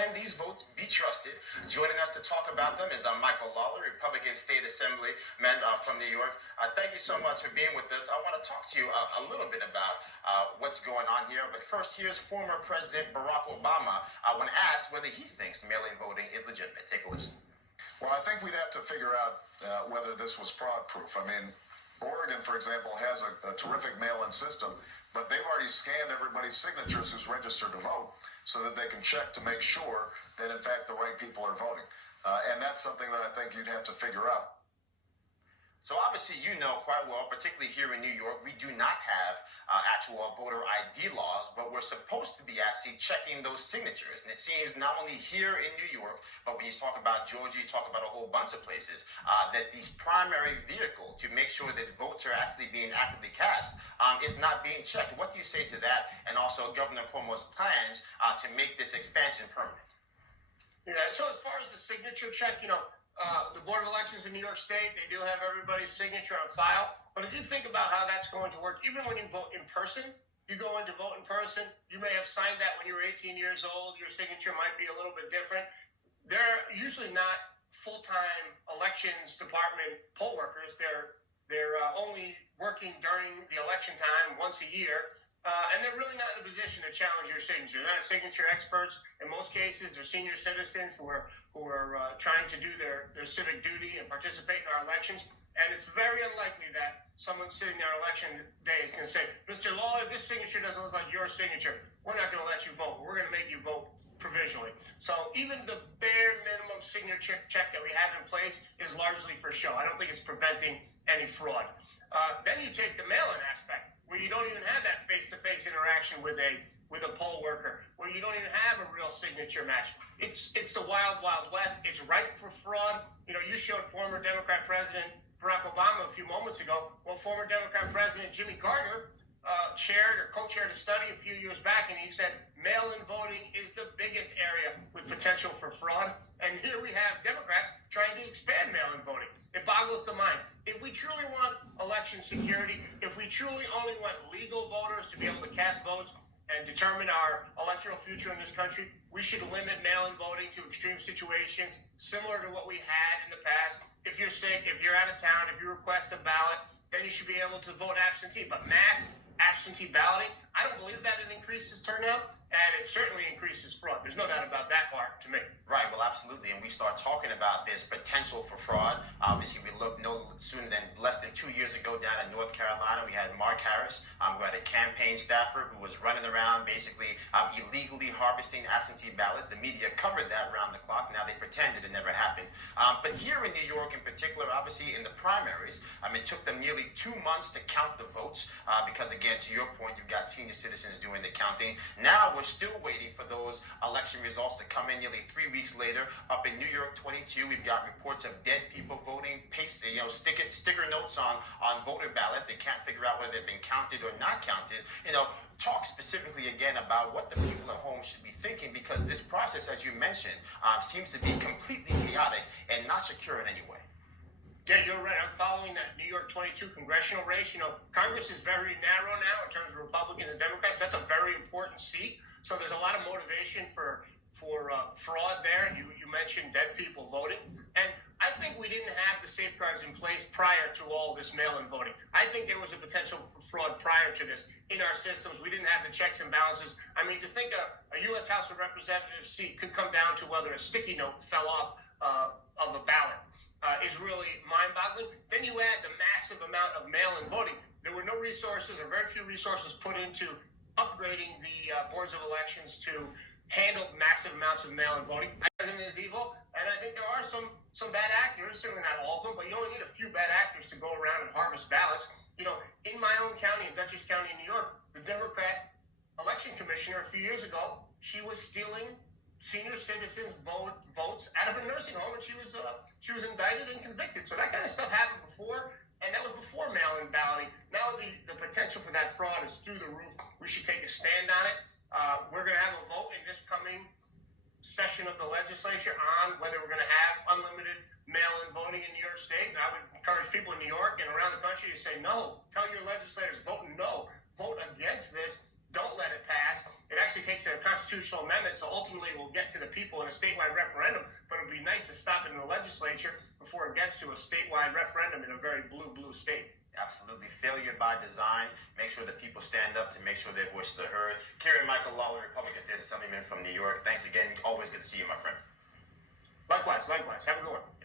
Can these votes be trusted? Joining us to talk about them is Michael Lalor, Republican State Assemblyman from New York. Thank you so much for being with us. I want to talk to you a little bit about what's going on here. But first, here's former President Barack Obama when asked whether he thinks mail-in voting is legitimate. Take a listen. Well, I think we'd have to figure out whether this was fraud-proof. I mean, Oregon, for example, has a terrific mail-in system, but they've already scanned everybody's signatures who's registered to vote so that they can check to make sure that, in fact, the right people are voting. And that's something that I think you'd have to figure out. So obviously, you know quite well, particularly here in New York, we do not have actual voter ID laws, but we're supposed to be actually checking those signatures. And it seems not only here in New York, but when you talk about Georgia, you talk about a whole bunch of places, that these primary vehicle to make sure that votes are actually being accurately cast is not being checked. What do you say to that? And also Governor Cuomo's plans to make this expansion permanent? Yeah, so as far as the signature check, the Board of Elections in New York State, they do have everybody's signature on file. But if you think about how that's going to work, even when you vote in person, you go in to vote in person, you may have signed that when you were 18 years old. Your signature might be a little bit different. They're usually not full-time elections department poll workers. They're only working during the election time once a year. And they're really not in a position to challenge your signature. They're not signature experts. In most cases, they're senior citizens who are trying to do their civic duty and participate in our elections. And it's very unlikely that someone sitting there on election day is going to say, Mr. Lawler, this signature doesn't look like your signature. We're not going to let you vote. We're going to make you vote provisionally. So even the bare minimum signature check that we have in place is largely for show. I don't think it's preventing any fraud. Then you take the mail-in aspect, where you don't even have that face-to-face interaction with a poll worker, where you don't even have a real signature match. It's the wild, wild west. It's ripe for fraud. You showed former Democrat President Barack Obama a few moments ago. Well, former Democrat President Jimmy Carter chaired or co-chaired a study a few years back, and he said mail-in voting is the biggest area with potential for fraud. And here we have Democrats trying to expand mail-in voting. It boggles the mind. If we truly want election security, if we truly only want legal voters to be able to cast votes and determine our electoral future in this country, we should limit mail-in voting to extreme situations similar to what we had in the past. If you're sick, if you're out of town, if you request a ballot, then you should be able to vote absentee. But mass absentee balloting, I don't believe that it increases turnout, and it certainly increases fraud. There's no doubt about that part to me. Right, well, absolutely. And we start talking about this potential for fraud. Obviously, we look no sooner than less than 2 years ago down in North Carolina, we had Mark Harris, who had a campaign staffer who was running around basically illegally harvesting absentee ballots. The media covered that around the clock. Now they pretended it never happened. But here in New York in particular, obviously in the primaries, it took them nearly 2 months to count the votes because, again, to your point, you've got senior citizens doing the counting. Now we're still waiting for those election results to come in nearly 3 weeks later. Up in New York 22, we've got reports of dead people voting, sticker notes on voter ballots. They can't figure out whether they've been counted or not counted. Talk specifically again about what the people at home should be thinking, because this process, as you mentioned, seems to be completely chaotic and not secure in any way. Yeah, you're right. I'm following that New York 22 congressional race. Congress is very narrow now in terms of Republicans and Democrats. That's a very important seat. So there's a lot of motivation for fraud there. You mentioned dead people voting. And I think we didn't have the safeguards in place prior to all this mail-in voting. I think there was a potential for fraud prior to this in our systems. We didn't have the checks and balances. To think a U.S. House of Representatives seat could come down to whether a sticky note fell off of a ballot is really mind-boggling. Then you add the massive amount of mail-in voting. There were no resources, or very few resources, put into upgrading the boards of elections to handle massive amounts of mail-in voting. President is evil, and I think there are some bad actors, certainly not all of them, but you only need a few bad actors to go around and harvest ballots. In my own county, in Dutchess County, New York, the Democrat election commissioner a few years ago, she was stealing senior citizens' votes out of a nursing home, and she was indicted and convicted. So that kind of stuff happened before, and that was before mail-in balloting. Now the potential for that fraud is through the roof. We should take a stand on it. We're going to have a vote in this coming session of the legislature on whether we're going to have unlimited mail-in voting in New York State. And I would encourage people in New York and around the country to say no. Tell your legislators, vote no. Vote against this. don't let it pass. It actually takes a constitutional amendment, so ultimately we'll get to the people in a statewide referendum, but it would be nice to stop it in the legislature before it gets to a statewide referendum in a very blue state. Absolutely. Failure by design. Make sure that people stand up to make sure their voices are heard. Kieran Michael Lalor, Republican State Assemblyman from New York. Thanks again. Always good to see you, my friend. Likewise. Have a good one.